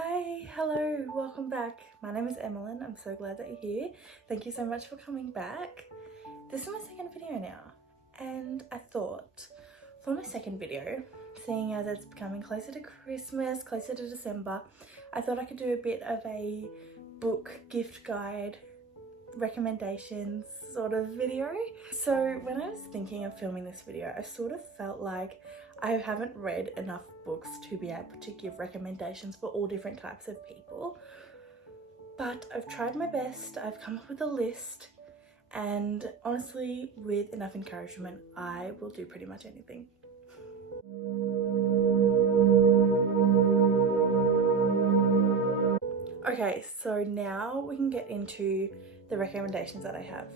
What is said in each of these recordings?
Hi, hello, welcome back. My name is Emmeline. I'm so glad that you're here. Thank you so much for coming back. This is my second video now, and I thought for my second video, seeing as it's becoming closer to Christmas, closer to December, I thought I could do a bit of a book gift guide recommendations sort of video. So when I was thinking of filming this video, I sort of felt like I haven't read enough books to be able to give recommendations for all different types of people, but I've tried my best. I've come up with a list, and honestly, with enough encouragement, I will do pretty much anything. Okay, so now we can get into the recommendations that I have.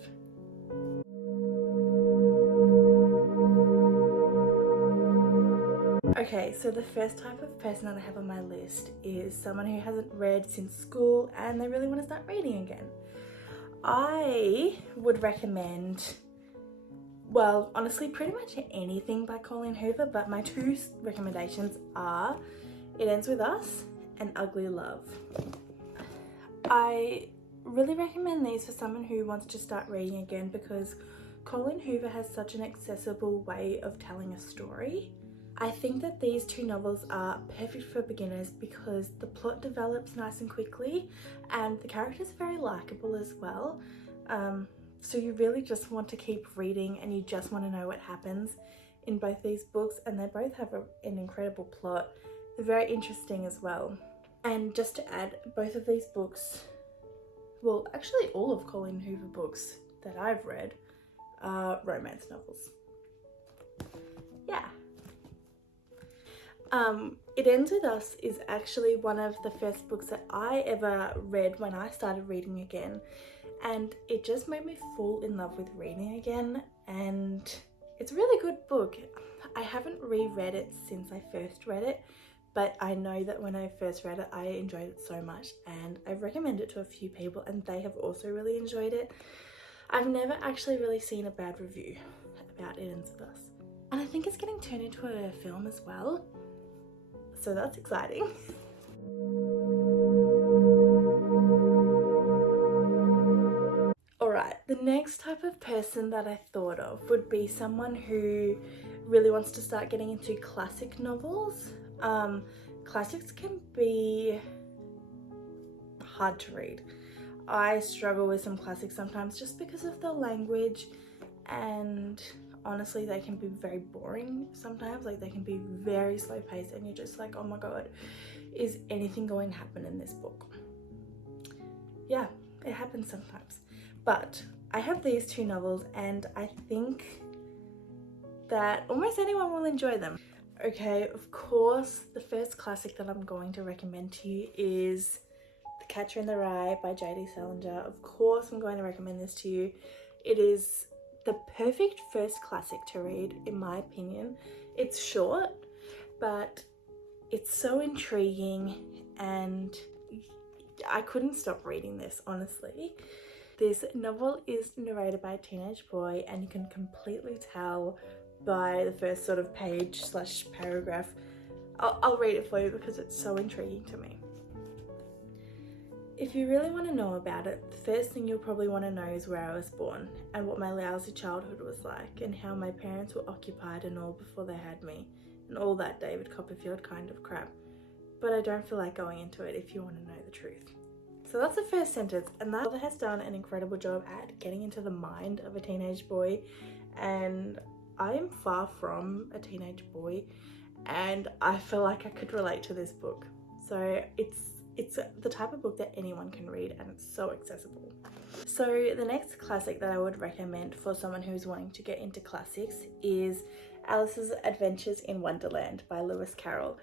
Okay, so the first type of person that I have on my list is someone who hasn't read since school and they really want to start reading again. I would recommend, well, honestly, pretty much anything by Colin Hoover, but my two recommendations are It Ends With Us and Ugly Love. I really recommend these for someone who wants to start reading again because Colin Hoover has such an accessible way of telling a story. I think that these two novels are perfect for beginners because the plot develops nice and quickly and the characters are very likable as well. So you really just want to keep reading and you just want to know what happens in both these books, and they both have an incredible plot. They're very interesting as well. And just to add, both of these books, well, actually all of Colin Hoover books that I've read are romance novels. Yeah. It Ends With Us is actually one of the first books that I ever read when I started reading again, and it just made me fall in love with reading again, and it's a really good book. I haven't reread it since I first read it, but I know that when I first read it I enjoyed it so much, and I've recommended it to a few people and they have also really enjoyed it. I've never actually really seen a bad review about It Ends With Us, and I think it's getting turned into a film as well. So that's exciting. Alright, the next type of person that I thought of would be someone who really wants to start getting into classic novels. Classics can be hard to read. I struggle with some classics sometimes just because of the language, and honestly they can be very boring sometimes. Like, they can be very slow paced and you're just like, oh my god, is anything going to happen in this book? Yeah, it happens sometimes. But I have these two novels and I think that almost anyone will enjoy them. Okay, of course, the first classic that I'm going to recommend to you is The Catcher in the Rye by J.D. Salinger. Of course, I'm going to recommend this to you. It is the perfect first classic to read, in my opinion. It's short, but it's so intriguing and I couldn't stop reading this, honestly. This novel is narrated by a teenage boy, and you can completely tell by the first sort of page slash paragraph. I'll read it for you because it's so intriguing to me. If you really want to know about it, the first thing you'll probably want to know is where I was born and what my lousy childhood was like and how my parents were occupied and all before they had me and all that David Copperfield kind of crap. But I don't feel like going into it if you want to know the truth. So that's the first sentence, and that author has done an incredible job at getting into the mind of a teenage boy, and I am far from a teenage boy and I feel like I could relate to this book. So it's the type of book that anyone can read and it's so accessible. So the next classic that I would recommend for someone who's wanting to get into classics is Alice's Adventures in Wonderland by Lewis Carroll.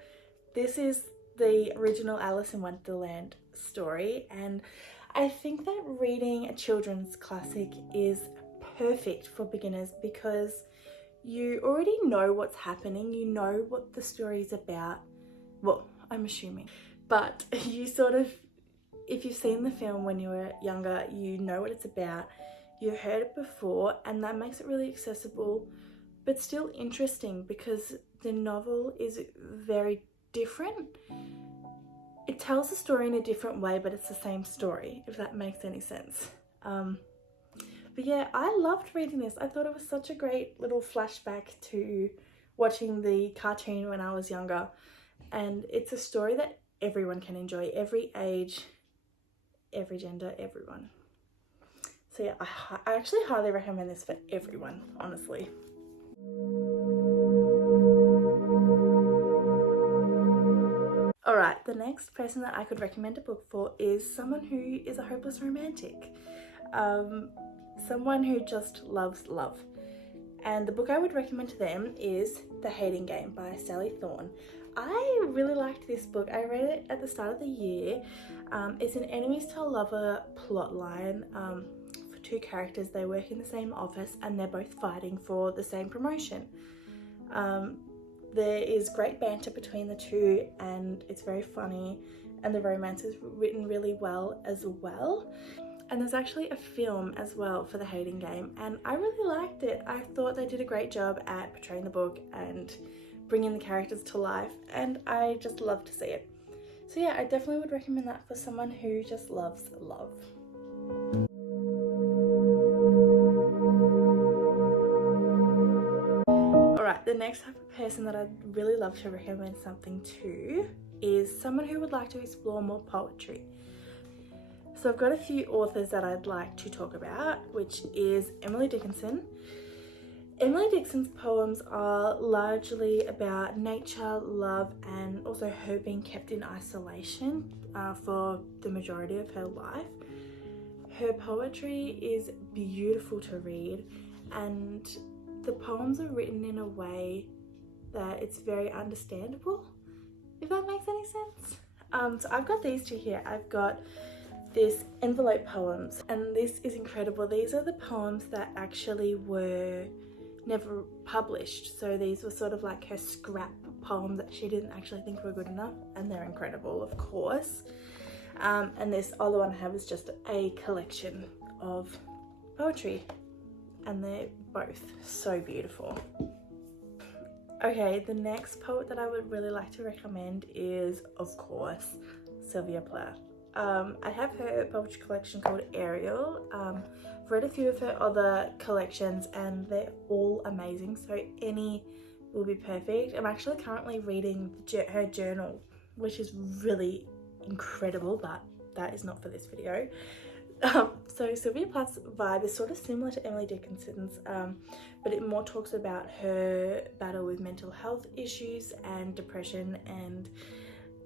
This is the original Alice in Wonderland story, and I think that reading a children's classic is perfect for beginners because you already know what's happening, you know what the story is about. Well, I'm assuming, but you sort of, if you've seen the film when you were younger, you know what it's about, you've heard it before, and that makes it really accessible but still interesting because the novel is very different. it tells the story in a different way, but it's the same story, if that makes any sense. But yeah, I loved reading this. I thought it was such a great little flashback to watching the cartoon when I was younger. And it's a story that everyone can enjoy, every age, every gender, everyone. So yeah, I actually highly recommend this for everyone, honestly. Alright, the next person that I could recommend a book for is someone who is a hopeless romantic. Someone who just loves love. And the book I would recommend to them is The Hating Game by Sally Thorne. I really liked this book. I read it at the start of the year. It's an enemies to lover plotline for two characters. They work in the same office and they're both fighting for the same promotion. There is great banter between the two and it's very funny, and the romance is written really well as well. And there's actually a film as well for The Hating Game, and I really liked it. I thought they did a great job at portraying the book and bringing the characters to life, and I just love to see it. So yeah, I definitely would recommend that for someone who just loves love. Alright, the next type of person that I'd really love to recommend something to is someone who would like to explore more poetry. So I've got a few authors that I'd like to talk about, which is Emily Dickinson. Emily Dickinson's poems are largely about nature, love, and also her being kept in isolation for the majority of her life. Her poetry is beautiful to read, and the poems are written in a way that it's very understandable, if that makes any sense. So I've got these two here. I've got this envelope poems, and this is incredible. These are the poems that actually were never published, so these were sort of like her scrap poems that she didn't actually think were good enough, and they're incredible, of course. And this other one I have is just a collection of poetry, and they're both so beautiful. Okay, the next poet that I would really like to recommend is, of course, Sylvia Player. I have her poetry collection called Ariel. I've read a few of her other collections and they're all amazing, so any will be perfect. I'm actually currently reading her journal, which is really incredible, but that is not for this video. So Sylvia Plath's vibe is sort of similar to Emily Dickinson's, but it more talks about her battle with mental health issues and depression, and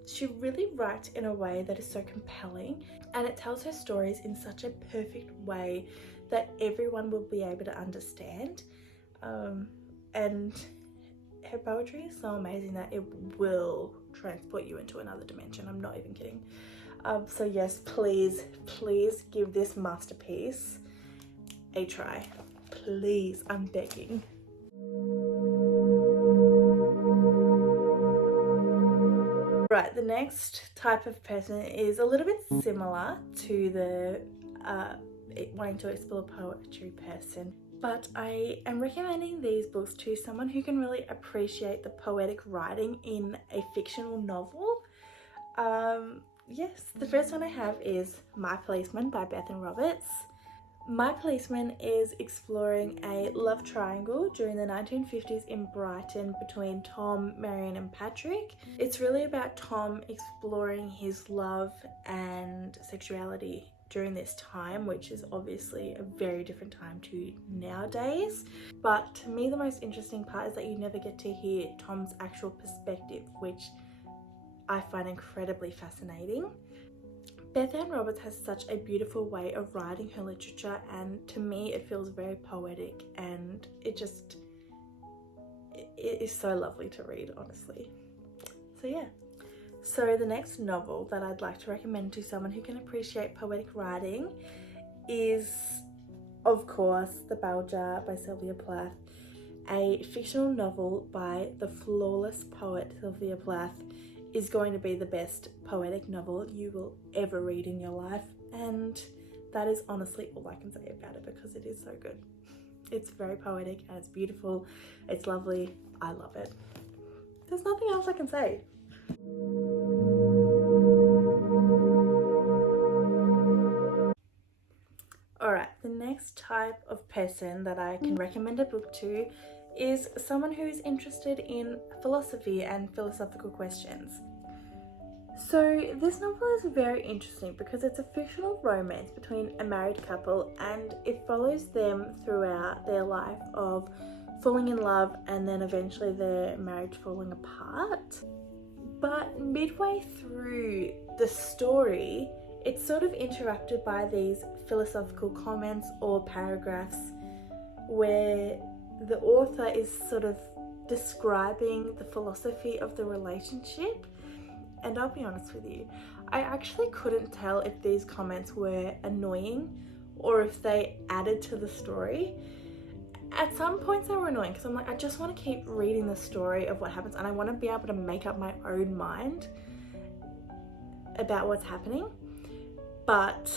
she really writes in a way that is so compelling, and it tells her stories in such a perfect way that everyone will be able to understand. And her poetry is so amazing that it will transport you into another dimension. I'm not even kidding. So yes, please give this masterpiece a try. Please, I'm begging. Right, the next type of person is a little bit similar to the wanting to explore poetry person, but I am recommending these books to someone who can really appreciate the poetic writing in a fictional novel. Yes, the first one I have is My Policeman by Bethan. My Policeman is exploring a love triangle during the 1950s in Brighton between Tom, Marion and Patrick. It's really about Tom exploring his love and sexuality during this time, which is obviously a very different time to nowadays. But to me, the most interesting part is that you never get to hear Tom's actual perspective, which I find incredibly fascinating. Bethan has such a beautiful way of writing her literature, and to me it feels very poetic, and it is so lovely to read, honestly. So yeah. So the next novel that I'd like to recommend to someone who can appreciate poetic writing is, of course, The Bell Jar by Sylvia Plath, a fictional novel by the flawless poet Sylvia Plath. Is going to be the best poetic novel you will ever read in your life, and that is honestly all I can say about it because it is so good. It's very poetic and it's beautiful, it's lovely, I love it. There's nothing else I can say. type of person that I can recommend a book to is someone who's interested in philosophy and philosophical questions. So this novel is very interesting because it's a fictional romance between a married couple, and it follows them throughout their life of falling in love and then eventually their marriage falling apart. But midway through the story, it's sort of interrupted by these philosophical comments or paragraphs where the author is sort of describing the philosophy of the relationship. And I'll be honest with you, I actually couldn't tell if these comments were annoying or if they added to the story. At some points they were annoying because I'm like, I just want to keep reading the story of what happens and I want to be able to make up my own mind about what's happening. But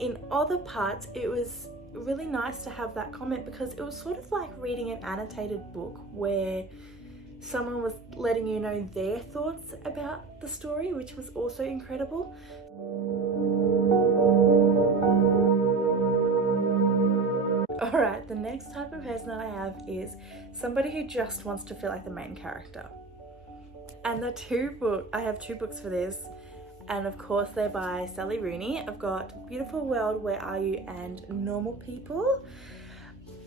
in other parts, it was really nice to have that comment because it was sort of like reading an annotated book where someone was letting you know their thoughts about the story, which was also incredible. Alright, the next type of person that I have is somebody who just wants to feel like the main character. And I have two books for this, and of course they're by Sally Rooney. I've got Beautiful World, Where Are You, and Normal People.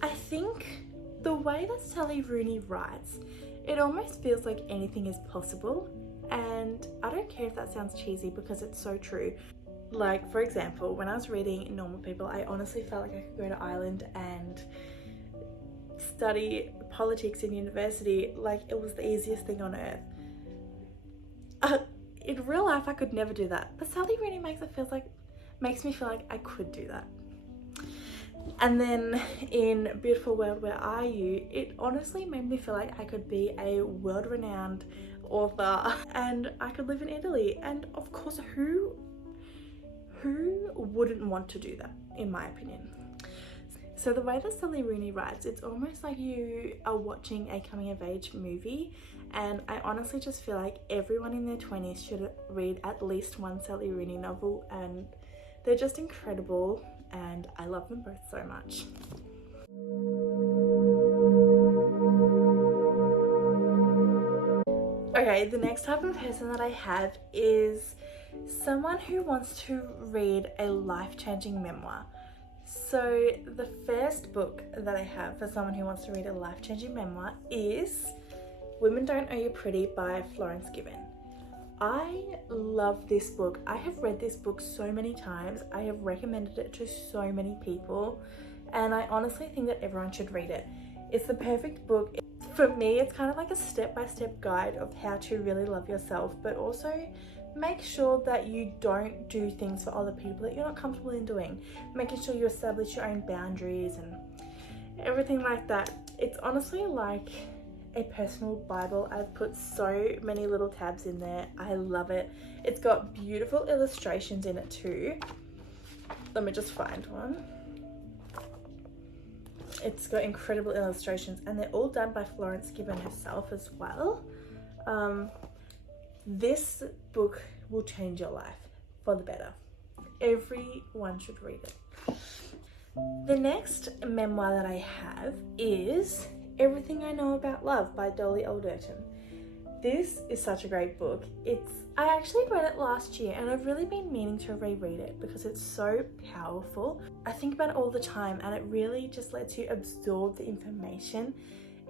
I think the way that Sally Rooney writes, it almost feels like anything is possible, and I don't care if that sounds cheesy because it's so true. Like, for example, when I was reading Normal People, I honestly felt like I could go to Ireland and study politics in university like it was the easiest thing on earth. In real life, I could never do that, but Sally Rooney makes me feel like I could do that. And then in Beautiful World, Where Are You, it honestly made me feel like I could be a world-renowned author and I could live in Italy. And of course, who wouldn't want to do that, in my opinion? So the way that Sally Rooney writes, it's almost like you are watching a coming-of-age movie, and I honestly just feel like everyone in their 20s should read at least one Sally Rooney novel, and they're just incredible. And I love them both so much. Okay, the next type of person that I have is someone who wants to read a life-changing memoir. So the first book that I have for someone who wants to read a life-changing memoir is Women Don't Owe You Pretty by Florence Given. I love this book. I have read this book so many times. I have recommended it to so many people, and I honestly think that everyone should read it. It's the perfect book. For me, it's kind of like a step-by-step guide of how to really love yourself, but also make sure that you don't do things for other people that you're not comfortable in doing. Making sure you establish your own boundaries and everything like that. It's honestly like a personal Bible. I've put so many little tabs in there. I love it. It's got beautiful illustrations in it too. Let me just find one. It's got incredible illustrations and they're all done by Florence Given herself as well. This book will change your life for the better. Everyone should read it. The next memoir that I have is Everything I Know About Love by Dolly Alderton. This is such a great book. I actually read it last year and I've really been meaning to reread it because it's so powerful. I think about it all the time and it really just lets you absorb the information.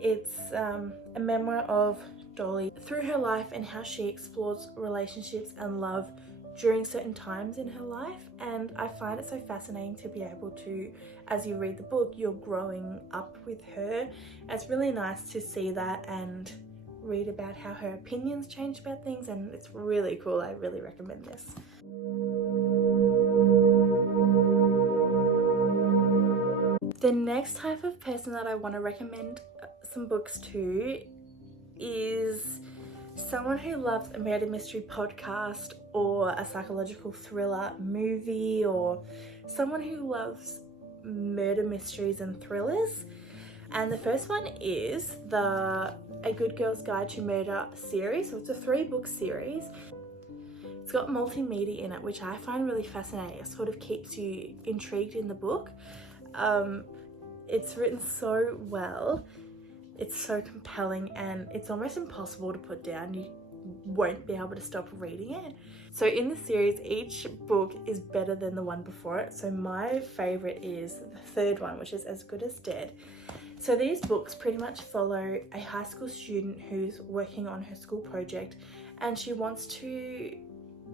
It's a memoir of Dolly through her life and how she explores relationships and love during certain times in her life, and I find it so fascinating to be able to, as you read the book, you're growing up with her. It's really nice to see that and read about how her opinions changed about things, and it's really cool. I really recommend this. The next type of person that I want to recommend some books to is someone who loves a murder mystery podcast or a psychological thriller movie, or someone who loves murder mysteries and thrillers. And the first one is the A Good Girl's Guide to Murder series. So it's a 3-book series. It's got multimedia in it, which I find really fascinating. It sort of keeps you intrigued in the book. It's written so well, it's so compelling, and it's almost impossible to put down. You won't be able to stop reading it. So in the series, each book is better than the one before it. So my favorite is the third one, which is As Good as Dead. So these books pretty much follow a high school student who's working on her school project, and she wants to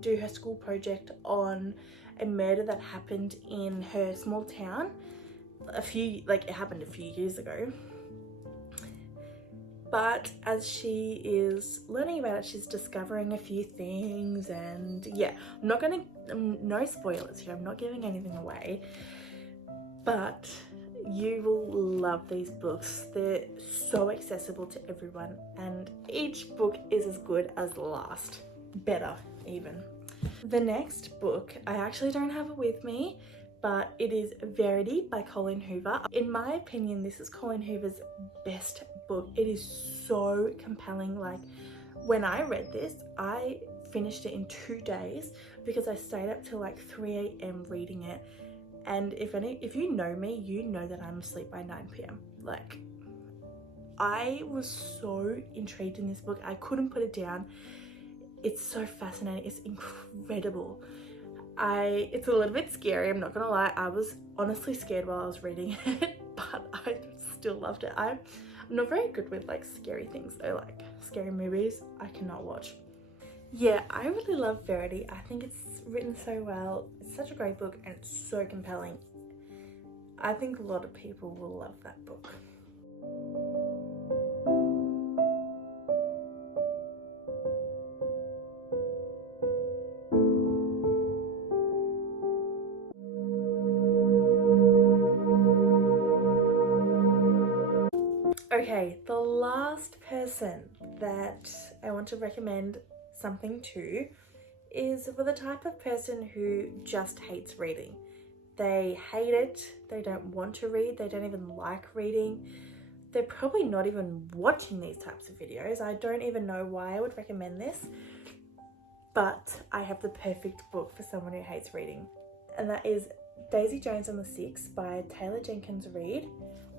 do her school project on a murder that happened in her small town it happened a few years ago. But as she is learning about it, she's discovering a few things, and yeah, no spoilers here, I'm not giving anything away, but you will love these books. They're so accessible to everyone, and each book is as good as the last, better even. The next book, I actually don't have it with me, but it is Verity by Colin Hoover. In my opinion, this is Colin Hoover's best book. It is so compelling. Like, when I read this, I finished it in 2 days because I stayed up till like 3 a.m. reading it. And if you know me, you know that I'm asleep by 9 p.m. Like, I was so intrigued in this book. I couldn't put it down. It's so fascinating. It's incredible. It's a little bit scary, I'm not gonna lie. I was honestly scared while I was reading it, but I still loved it. I'm not very good with like scary things though, like scary movies I cannot watch. Yeah, I really love Verity. I think it's written so well. It's such a great book and it's so compelling. I think a lot of people will love that book. Okay, the last person that I want to recommend something to is for the type of person who just hates reading. They hate it, they don't want to read, they don't even like reading. They're probably not even watching these types of videos. I don't even know why I would recommend this, but I have the perfect book for someone who hates reading, and that is Daisy Jones and the Six by Taylor Jenkins Reid.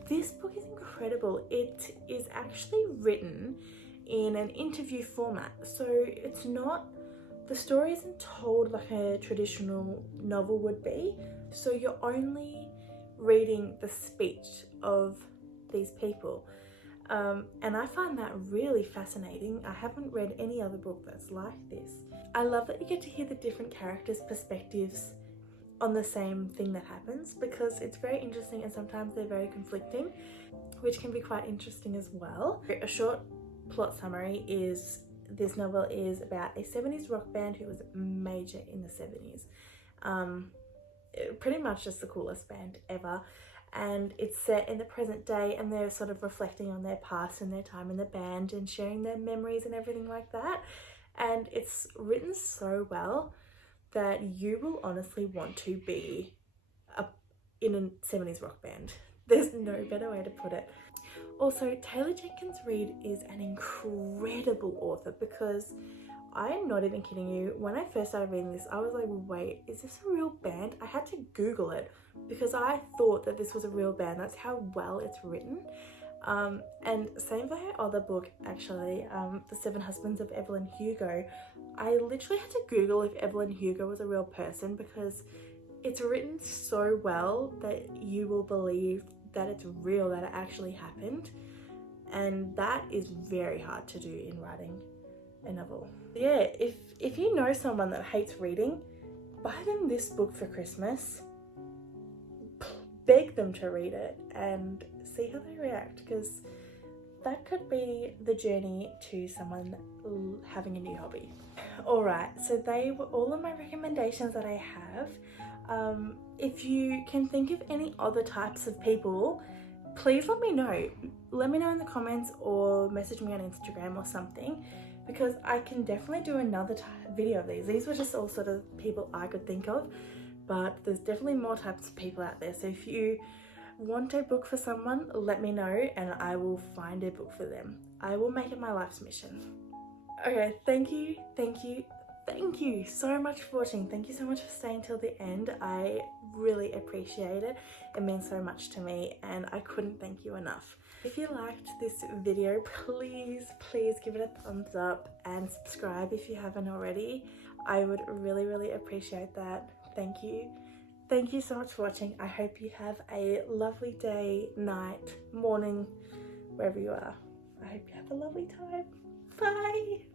This book is incredible. It is actually written in an interview format, so the story isn't told like a traditional novel would be, so you're only reading the speech of these people, and I find that really fascinating. I haven't read any other book that's like this. I love that you get to hear the different characters' perspectives on the same thing that happens, because it's very interesting and sometimes they're very conflicting, which can be quite interesting as well. A short plot summary is this novel is about a 70s rock band who was major in the 70s. Pretty much just the coolest band ever, and it's set in the present day, and they're sort of reflecting on their past and their time in the band and sharing their memories and everything like that. And it's written so well that you will honestly want to be in a 70s rock band. There's no better way to put it. Also, Taylor Jenkins Reid is an incredible author, because I'm not even kidding you, when I first started reading this, I was like, wait, is this a real band? I had to Google it because I thought that this was a real band. That's how well it's written. And same for her other book, actually, The Seven Husbands of Evelyn Hugo. I literally had to Google if Evelyn Hugo was a real person, because it's written so well that you will believe that it's real, that it actually happened. And that is very hard to do in writing a novel. Yeah, if you know someone that hates reading, buy them this book for Christmas. Beg them to read it and see how they react, because that could be the journey to someone having a new hobby. Alright, so they were all of my recommendations that I have. If you can think of any other types of people, please let me know. Let me know in the comments or message me on Instagram or something, because I can definitely do another video of these. These were just all sort of people I could think of, but there's definitely more types of people out there. So if you want a book for someone, let me know and I will find a book for them. I will make it my life's mission. Okay, thank you thank you so much for watching. Thank you so much for staying till the end. I really appreciate it. It means so much to me and I couldn't thank you enough. If you liked this video, please give it a thumbs up and subscribe if you haven't already. I would really appreciate that. Thank you. Thank you so much for watching. I hope you have a lovely day, night, morning, wherever you are. I hope you have a lovely time. Bye.